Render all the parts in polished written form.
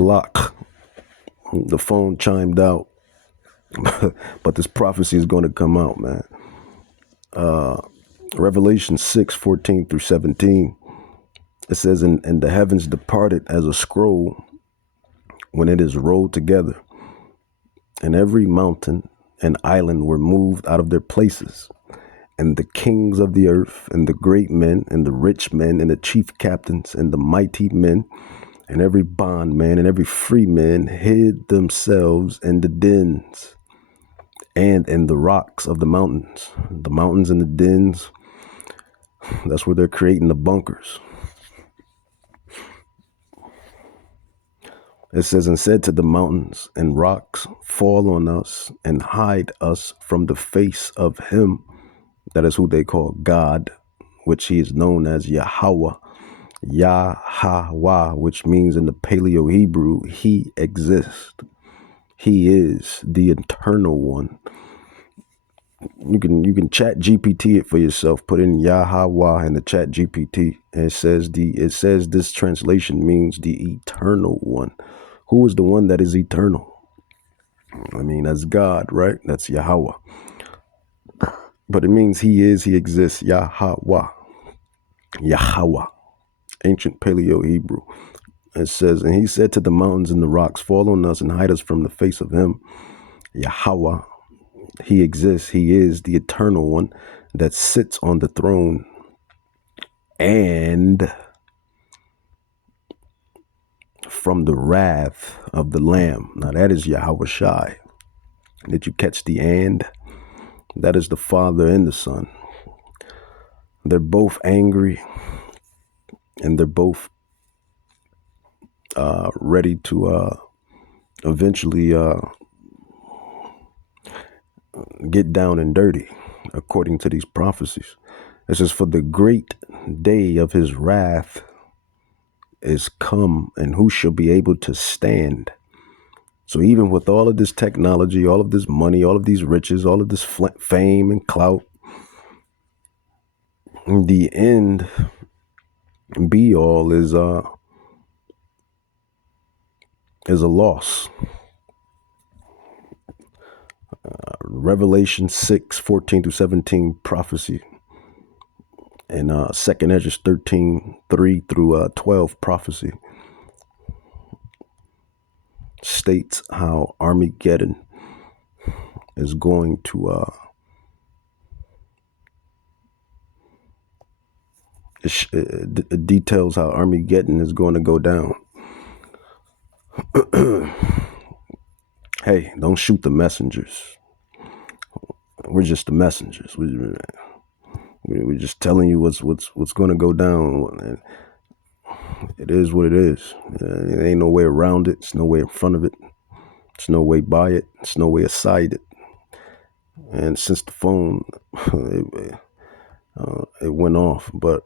clock. The phone chimed out, but this prophecy is going to come out, man. Revelation 6:14-17. It says, and the heavens departed as a scroll when it is rolled together, and every mountain and island were moved out of their places. And the kings of the earth, and the great men, and the rich men, and the chief captains, and the mighty men, and every bondman, and every free man hid themselves in the dens and in the rocks of the mountains. The mountains and the dens, that's where they're creating the bunkers. It says, and said to the mountains and rocks, fall on us and hide us from the face of him. That is who they call God, which he is known as Yahweh. Yahweh, which means in the Paleo Hebrew, he exists. He is the eternal one. You can chat GPT it for yourself. Put in Yahweh in the chat GPT. And it says this translation means the eternal one. Who is the one that is eternal? I mean, that's God, right? That's Yahweh. But it means he exists. Yahweh. Yahweh. Ancient Paleo Hebrew. It says, and he said to the mountains and the rocks, fall on us and hide us from the face of him. Yahweh. He exists. He is the eternal one that sits on the throne. And from the wrath of the Lamb. Now that is Yahweh Shai. Did you catch the and? That is the Father and the Son. They're both angry, and they're both ready to eventually get down and dirty, according to these prophecies. It says, for the great day of his wrath is come, and who shall be able to stand? So even with all of this technology, all of this money, all of these riches, all of this fame and clout, the end be all is a loss. Revelation 6:14-17 prophecy, and 2nd Ezra 13:3-12 prophecy states how Armageddon is going to it details how Armageddon is going to go down. Hey, don't shoot the messengers. We're just the messengers. We're just telling you what's going to go down. And it is what it is. There ain't no way around it. It's no way in front of it. It's no way by it. It's no way aside it. And since the phone, it went off, but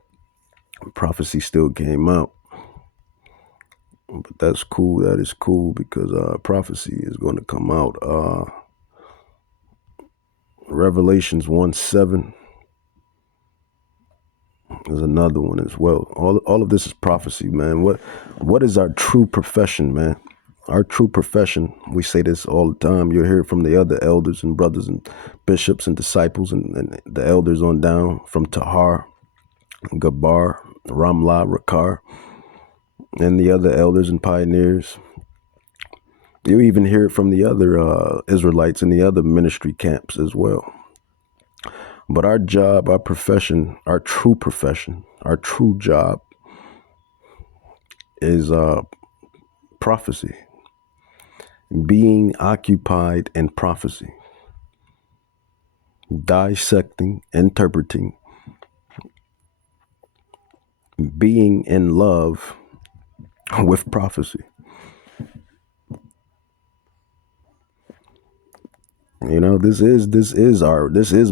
prophecy still came out. But that's cool. That is cool, because prophecy is going to come out. Revelations 1:7 is another one as well. All of this is prophecy, man. What is our true profession, man? Our true profession, we say this all the time. You'll hear it from the other elders and brothers and bishops and disciples and the elders on down, from Tahar, Gabar, Ramlah, Rakar, and the other elders and pioneers. You even hear it from the other Israelites in the other ministry camps as well. But our job, our profession, our true job is prophecy. Being occupied in prophecy. Dissecting, interpreting, being in love with prophecy. You know, this is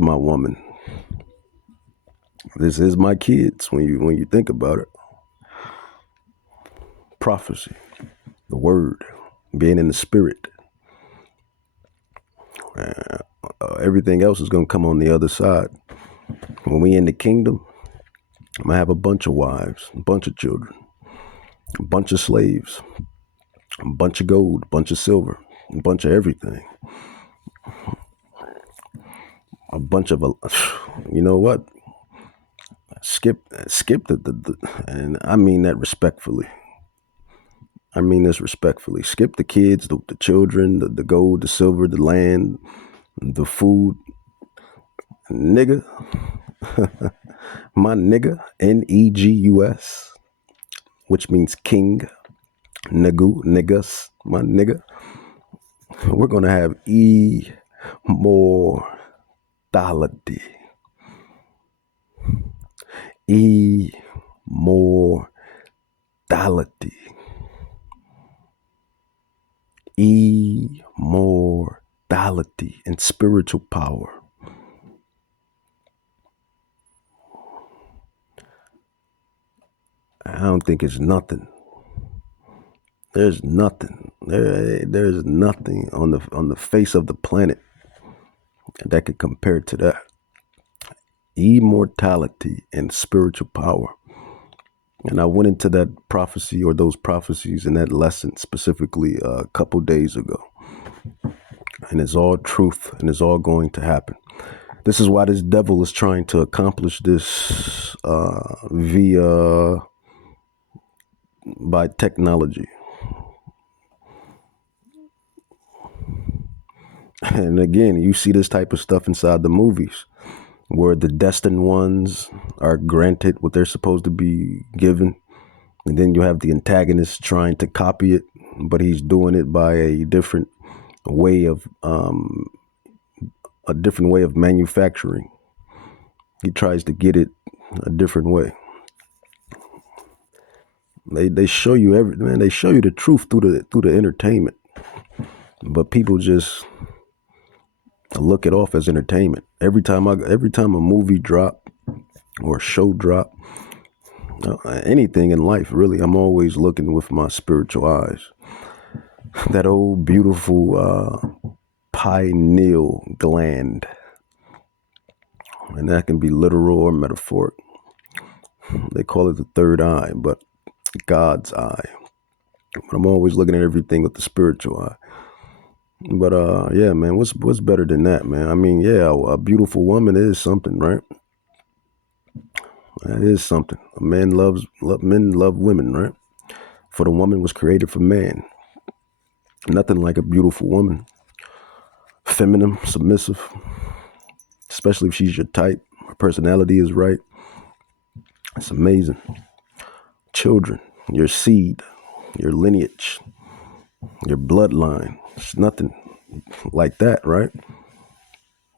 my woman. This is my kids when you think about it. Prophecy, the word, being in the spirit. Everything else is going to come on the other side. When we in the kingdom, I'm going to have a bunch of wives, a bunch of children, a bunch of slaves, A bunch of gold, a bunch of silver, a bunch of everything. A bunch of, you know what? Skip the and I mean that respectfully. I mean this respectfully. Skip the kids, the children, the gold, the silver, the land, the food. Nigga, my nigga, Negus, which means king. Niggas, my nigga. We're gonna have immortality. Immortality. Immortality and spiritual power. I don't think it's nothing. There's nothing. There's nothing on the face of the planet that could compare to that. Immortality and spiritual power. And I went into that prophecy or those prophecies in that lesson specifically a couple days ago. And it's all truth and it's all going to happen. This is why this devil is trying to accomplish this by technology. And again, you see this type of stuff inside the movies where the destined ones are granted what they're supposed to be given. And then you have the antagonist trying to copy it, but he's doing it by a different way of manufacturing. He tries to get it a different way. They show you they show you the truth through the entertainment. But people just look it off as entertainment. Every time a movie drop or a show drop, anything in life really, I'm always looking with my spiritual eyes. That old beautiful pineal gland, and that can be literal or metaphoric. They call it the third eye, but God's eye. But I'm always looking at everything with the spiritual eye. But yeah, man, what's better than that, man? I mean, yeah, a beautiful woman is something, right? That is something. Men love women, right? For the woman was created for man. Nothing like a beautiful woman. Feminine, submissive, especially if she's your type. Her personality is right. It's amazing. Children, your seed, your lineage, your bloodline. It's nothing like that, right?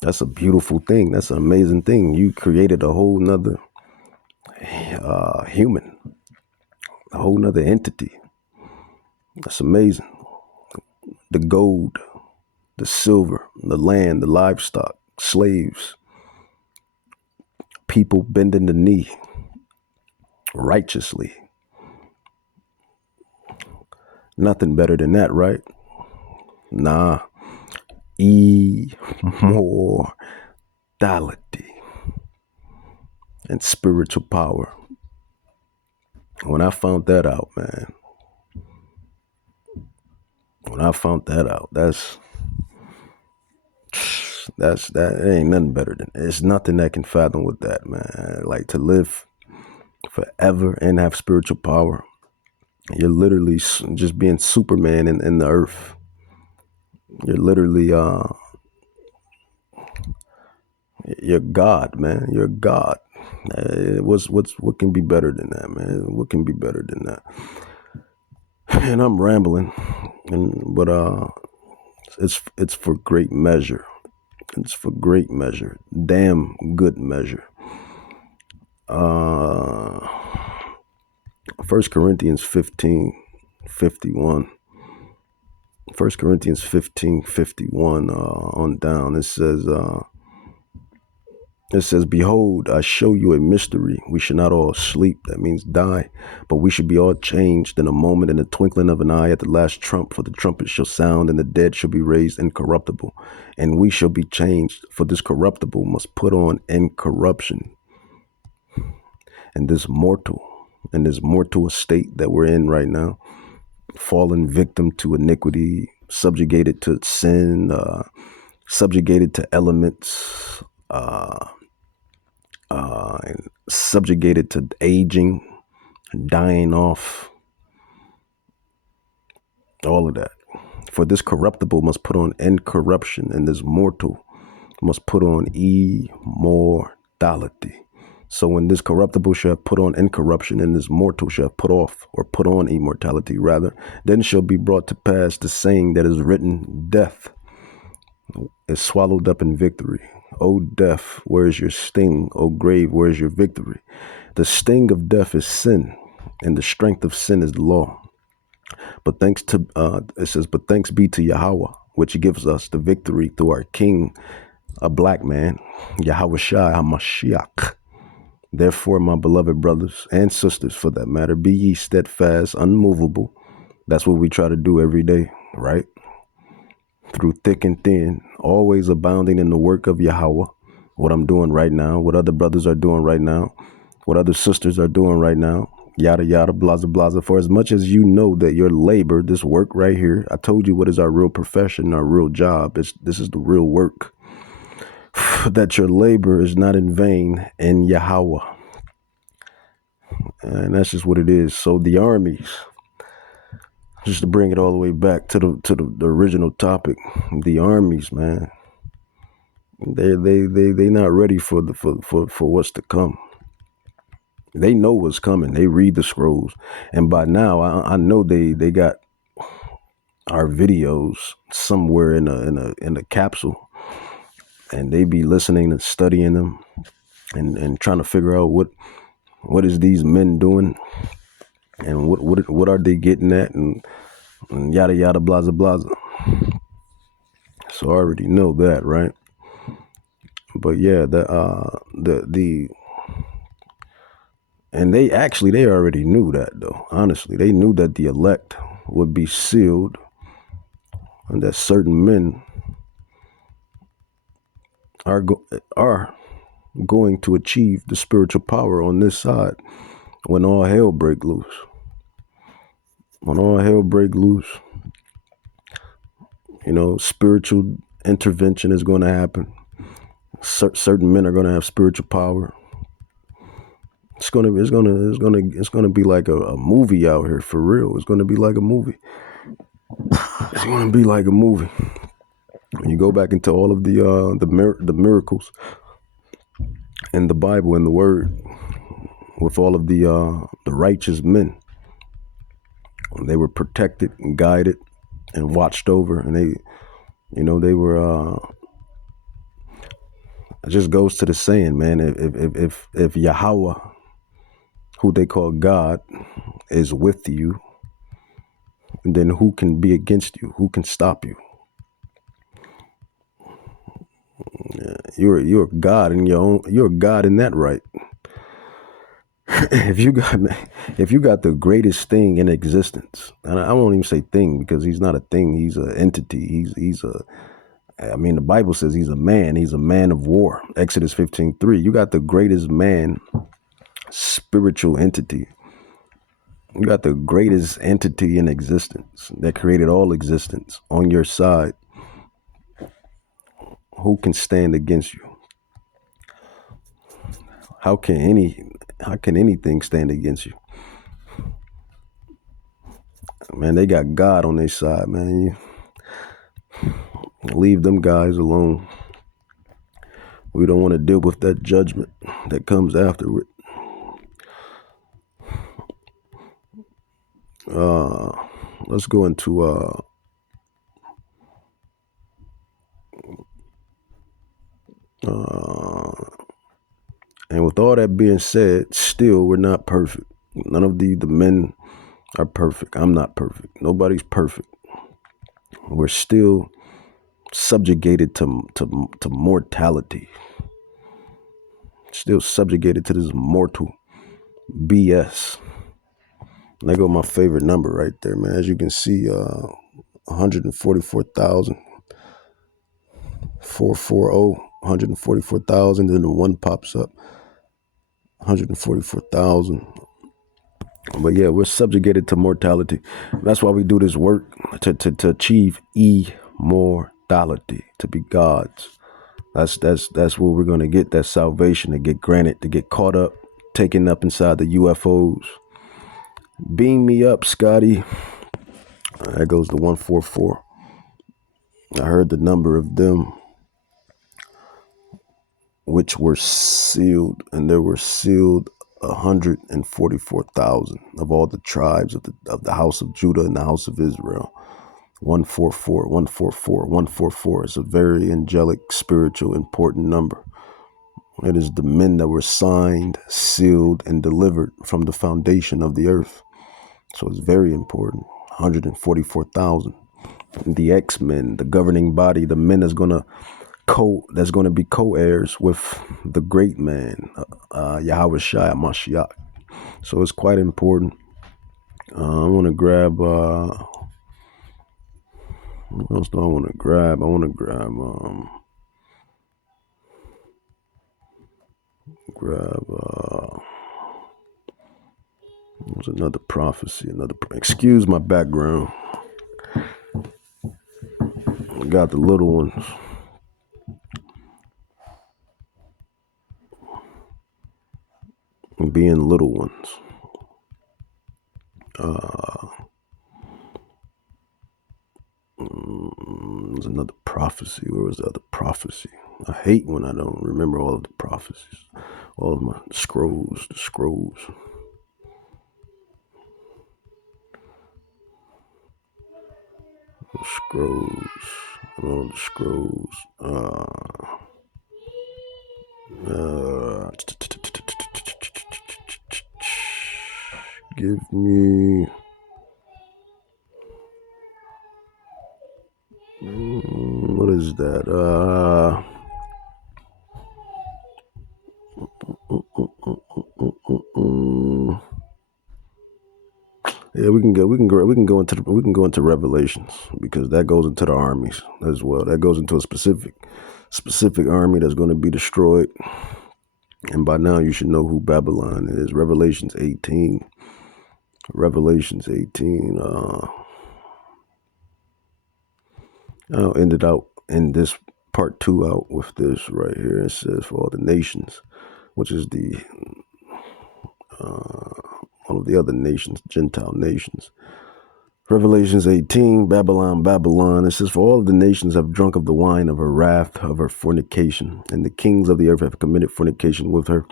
That's a beautiful thing. That's an amazing thing. You created a whole nother human, a whole nother entity. That's amazing. The gold, the silver, the land, the livestock, slaves, people bending the knee righteously. Nothing better than that, right? Nah. Immortality and spiritual power. When I found that out, man, that ain't nothing better than, it's nothing that can fathom with that, man. Like, to live forever and have spiritual power, you're literally just being Superman in the earth. You're literally you're God, man. You're God. What can be better than that, man? What can be better than that? And I'm rambling, but it's for great measure. It's for great measure. Damn good measure. 1 Corinthians 15:51. 1 Corinthians 15:51 on down. It says, behold, I show you a mystery. We should not all sleep. That means die. But we should be all changed in a moment, in the twinkling of an eye, at the last trump. For the trumpet shall sound, and the dead shall be raised incorruptible. And we shall be changed. For this corruptible must put on incorruption. And this mortal estate that we're in right now, fallen victim to iniquity, subjugated to sin, subjugated to elements, and subjugated to aging, dying off, all of that. For this corruptible must put on incorruption, and this mortal must put on immortality. So when this corruptible shall put on incorruption, and this mortal shall put off, or put on immortality rather, then shall be brought to pass the saying that is written, death is swallowed up in victory. O death, where is your sting? O grave, where is your victory? The sting of death is sin, and the strength of sin is the law. But thanks to, it says, but thanks be to Yahweh, which gives us the victory through our King, a black man, Yahweh Shai HaMashiach. Therefore, my beloved brothers and sisters, for that matter, be ye steadfast, unmovable. That's what we try to do every day, right? Through thick and thin, always abounding in the work of Yahweh. What I'm doing right now, what other brothers are doing right now, what other sisters are doing right now, yada, yada, blaza, blaza. For as much as you know that your labor, this work right here, I told you what is our real profession, our real job. This is the real work. That your labor is not in vain in Yahweh. And that's just what it is. So the armies, just to bring it all the way back to the original topic, the armies, man, they not ready for what's to come. They know what's coming. They read the scrolls, and by now I know they got our videos somewhere in a capsule, and they be listening and studying them, and trying to figure out what is these men doing, and what are they getting at, and yada yada blaza blaza. So I already know that, right? But yeah, and they already knew that, though. Honestly, they knew that the elect would be sealed, and that certain men are going to achieve the spiritual power on this side when all hell break loose. When all hell break loose, spiritual intervention is going to happen. Certain men are going to have spiritual power. It's gonna be like a movie out here, for real. It's gonna be like a movie. It's gonna be like a movie. When you go back into all of the miracles in the Bible and the Word, with all of the righteous men, they were protected and guided and watched over, and they were. It just goes to the saying, man. If Yahweh, who they call God, is with you, then who can be against you? Who can stop you? You're God in your own. You're God in that right. If you got the greatest thing in existence, and I won't even say thing, because he's not a thing. He's an entity. The Bible says he's a man. He's a man of war. Exodus 15:3. You got the greatest man, spiritual entity. You got the greatest entity in existence that created all existence on your side. Who can stand against you? How can anything stand against you? Man, they got God on their side, man. You leave them guys alone. We don't want to deal with that judgment that comes afterward. Let's go into and with all that being said, still we're not perfect. None of the men are perfect. I'm not perfect. Nobody's perfect. We're still subjugated to mortality. Still subjugated to this mortal BS. And there go my favorite number right there, man. As you can see, 144,000. 440, 144,000. Then the one pops up. 144,000. But yeah, we're subjugated to mortality. That's why we do this work to achieve immortality, to be gods. That's what we're gonna get. That salvation, to get granted, to get caught up, taken up inside the UFOs. Beam me up, Scotty. There goes the 144. I heard the number of them which were sealed, and there were sealed 144,000 of all the tribes of the house of Judah and the house of Israel. 144, 144, 144 is a very angelic, spiritual, important number. It is the men that were signed, sealed, and delivered from the foundation of the earth. So it's very important. 144,000. The X-Men, the governing body, the men that's gonna be co-heirs with the great man, Yahweh Shai Mashiach. So it's quite important. I want to grab. What else do I want to grab? I want to grab. There's another prophecy. Excuse my background. I got the little ones. Being little ones. There's another prophecy. Where was the other prophecy? I hate when I don't remember all of the prophecies. All of my scrolls, the scrolls. The scrolls. All the scrolls. Give me. What is that? Yeah, we can go into Revelations, because that goes into the armies as well. That goes into a specific army that's going to be destroyed. And by now you should know who Babylon is. Revelations 18. I'll end it out in this part 2 out with this right here. It says, for all the nations, which is the all of the other nations, Gentile nations. Revelations 18, Babylon, Babylon. It says, for all of the nations have drunk of the wine of her wrath, of her fornication, and the kings of the earth have committed fornication with her,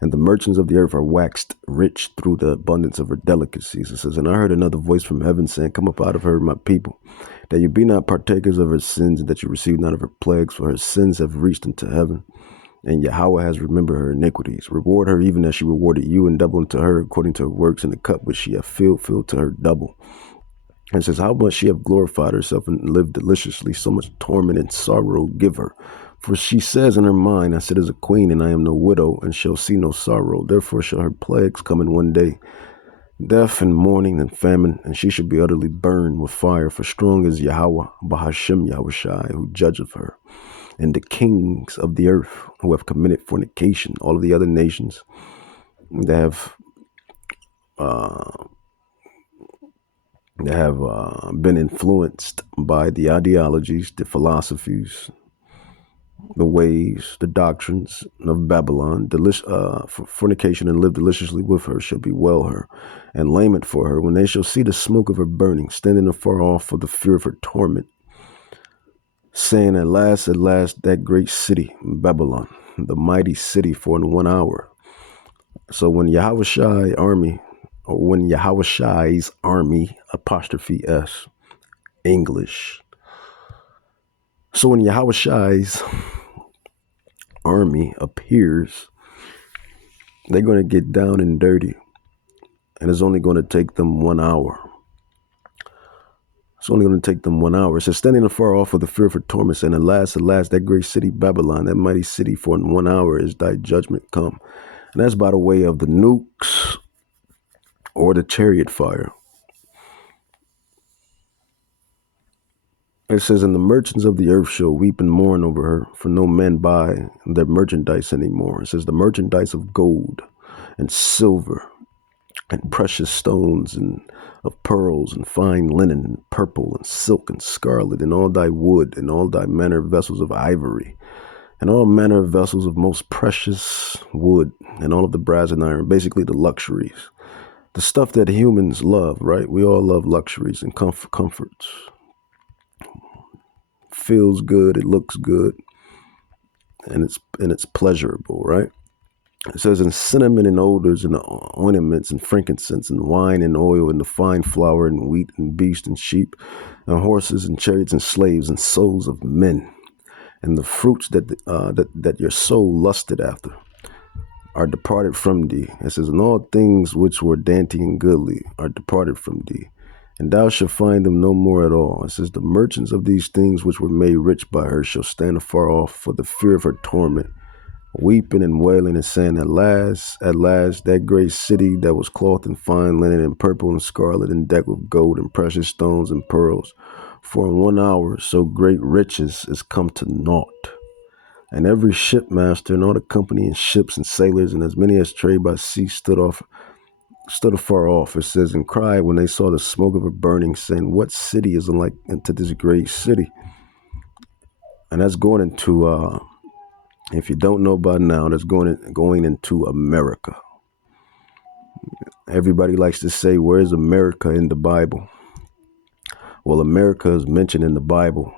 and the merchants of the earth are waxed rich through the abundance of her delicacies. It says, and I heard another voice from heaven saying, come up out of her, my people, that you be not partakers of her sins, and that you receive none of her plagues, for her sins have reached into heaven. And Yahweh has remembered her iniquities. Reward her even as she rewarded you, and double unto her according to her works, in the cup which she hath filled to her double. And it says, how much she hath glorified herself and lived deliciously, so much torment and sorrow give her. For she says in her mind, I sit as a queen, and I am no widow, and shall see no sorrow. Therefore shall her plagues come in one day, death and mourning and famine, and she shall be utterly burned with fire. For strong is Yahweh, Bahashem Yahushai, who judgeth her. And the kings of the earth who have committed fornication, all of the other nations that have been influenced by the ideologies, the philosophies, the ways, the doctrines of Babylon, for fornication, and live deliciously with her, shall bewail her and lament for her when they shall see the smoke of her burning, standing afar off for the fear of her torment, saying, at last, that great city, Babylon, the mighty city, for in 1 hour. So when Yahushai's army, apostrophe S, English. So when Yahushai's army appears, they're going to get down and dirty, and it's only going to take them 1 hour. It's only going to take them 1 hour. It says, standing afar off for the fear of her torment, and at last, that great city, Babylon, that mighty city, for in 1 hour is thy judgment come. And that's by the way of the nukes or the chariot fire. It says, and the merchants of the earth shall weep and mourn over her, for no man buy their merchandise anymore. It says, the merchandise of gold and silver and precious stones and of pearls and fine linen and purple and silk and scarlet and all thy wood and all thy manner of vessels of ivory and all manner of vessels of most precious wood and all of the brass and iron, basically the luxuries, the stuff that humans love, right? We all love luxuries and comforts. Feels good, it looks good, and it's pleasurable, right? It says, in cinnamon and odors and ornaments and frankincense and wine and oil and the fine flour and wheat and beast and sheep and horses and chariots and slaves and souls of men and the fruits that your soul lusted after are departed from thee. It says, and all things which were dainty and goodly are departed from thee, and thou shalt find them no more at all. It says, the merchants of these things which were made rich by her shall stand afar off for the fear of her torment, weeping and wailing and saying, at last, that great city that was clothed in fine linen and purple and scarlet and decked with gold and precious stones and pearls, for in 1 hour so great riches is come to naught. And every shipmaster and all the company and ships and sailors and as many as trade by sea stood afar off. It says, and cried when they saw the smoke of it burning, saying, what city is like unto this great city? And that's going into if you don't know by now, that's going into America. Everybody likes to say, where's America in the Bible? Well, America is mentioned in the Bible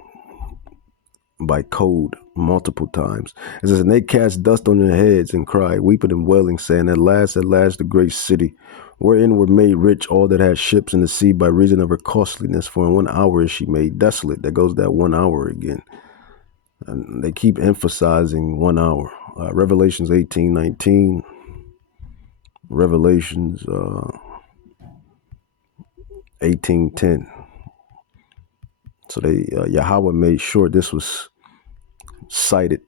by code multiple times. It says, and they cast dust on their heads and cried, weeping and wailing, saying, at last, the great city, wherein were made rich all that had ships in the sea by reason of her costliness, for in 1 hour is she made desolate. There goes that 1 hour again. And they keep emphasizing 1 hour. Revelations 18:19, Revelations 18:10. So Yahweh made sure this was cited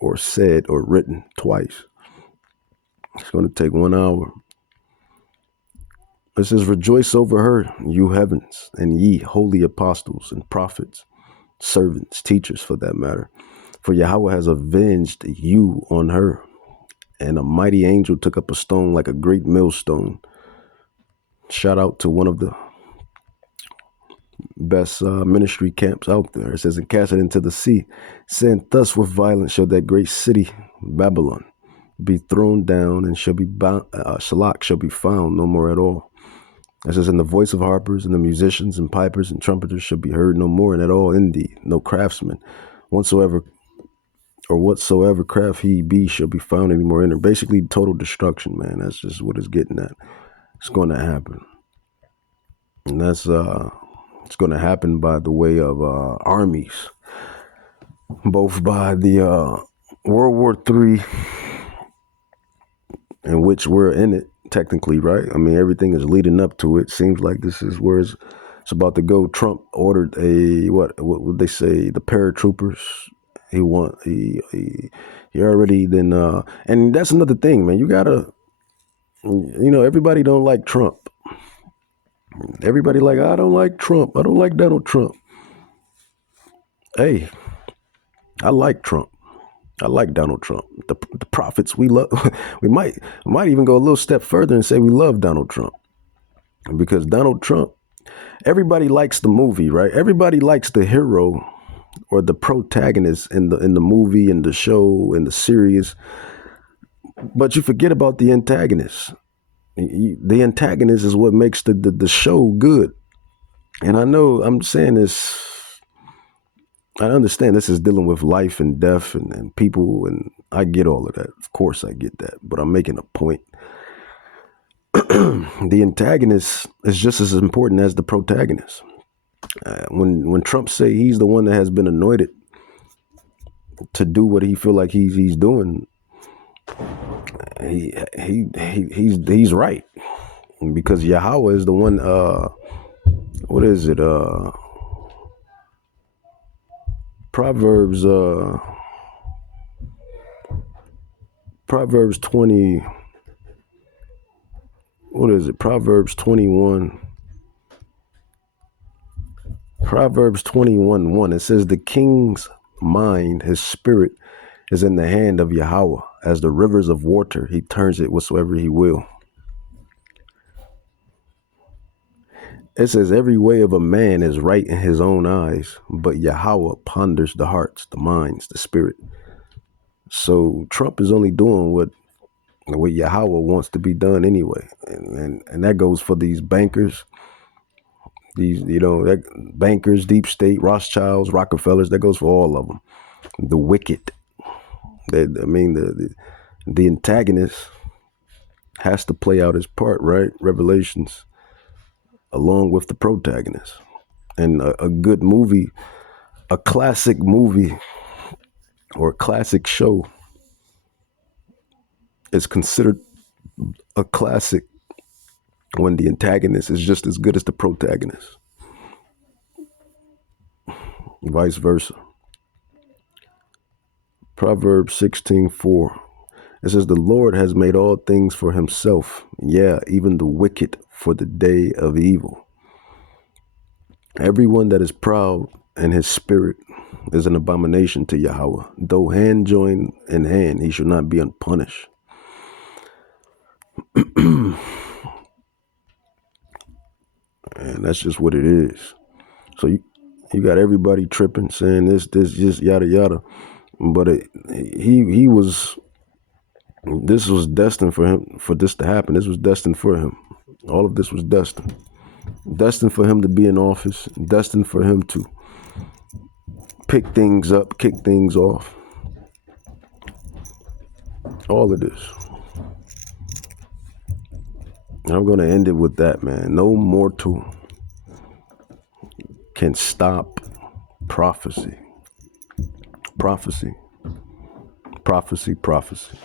or said or written twice. It's going to take 1 hour. It says, rejoice over her, you heavens, and ye holy apostles and prophets, servants, teachers for that matter. For Yahweh has avenged you on her. And a mighty angel took up a stone like a great millstone. Shout out to one of the best ministry camps out there. It says, and cast it into the sea, saying, thus with violence shall that great city, Babylon, be thrown down, and shall be bound, Shalak shall be found no more at all. It says, and the voice of harpers and the musicians and pipers and trumpeters shall be heard no more, and at all in thee, no craftsman, whatsoever craft he be shall be found anymore in her. Basically, total destruction, man. That's just what it's getting at. It's going to happen. And that's it's going to happen by the way of armies, both by the World War III, in which we're in it, technically, right? I mean, everything is leading up to it. Seems like this is where it's about to go. Trump ordered what would they say? The paratroopers. He already then, and that's another thing, man. You gotta, everybody don't like Trump. Everybody like, I don't like Trump. I don't like Donald Trump. Hey, I like Trump. I like Donald Trump. The prophets we love. We might even go a little step further and say we love Donald Trump, because Donald Trump, everybody likes the movie, right? Everybody likes the hero or the protagonist in the movie, in the show, in the series, but you forget about the antagonist. The antagonist is what makes the show good. And I know I'm saying this, I understand this is dealing with life and death and people, and I get all of that. Of course I get that, but I'm making a point. The antagonist is just as important as the protagonist. When Trump say he's the one that has been anointed to do what he feel like he's doing, he's right, because Yahweh is the one. What is it? Proverbs 20. What is it? Proverbs 21. Proverbs 21:1. It says, the king's mind, his spirit, is in the hand of Yahweh, as the rivers of water, he turns it whatsoever he will. It says every way of a man is right in his own eyes, but Yahweh ponders the hearts, the minds, the spirit. So Trump is only doing what Yahweh wants to be done anyway. And that goes for these bankers, bankers, deep state, Rothschilds, Rockefellers, that goes for all of them. The wicked. The antagonist has to play out his part, right? Revelations, along with the protagonist. And a good movie, a classic movie or a classic show is considered a classic when the antagonist is just as good as the protagonist. Vice versa. Proverbs 16:4. It says, the Lord has made all things for himself. Yeah, even the wicked for the day of evil. Everyone that is proud in his spirit is an abomination to Yahweh. Though hand join in hand, he should not be unpunished. And that's just what it is. So you got everybody tripping, saying this, just yada, yada. But this was destined for him, for this to happen. This was destined for him. All of this was destined. Destined for him to be in office. Destined for him to pick things up, kick things off. All of this. And I'm going to end it with that, man. No mortal can stop prophecy. Prophecy. Prophecy, prophecy.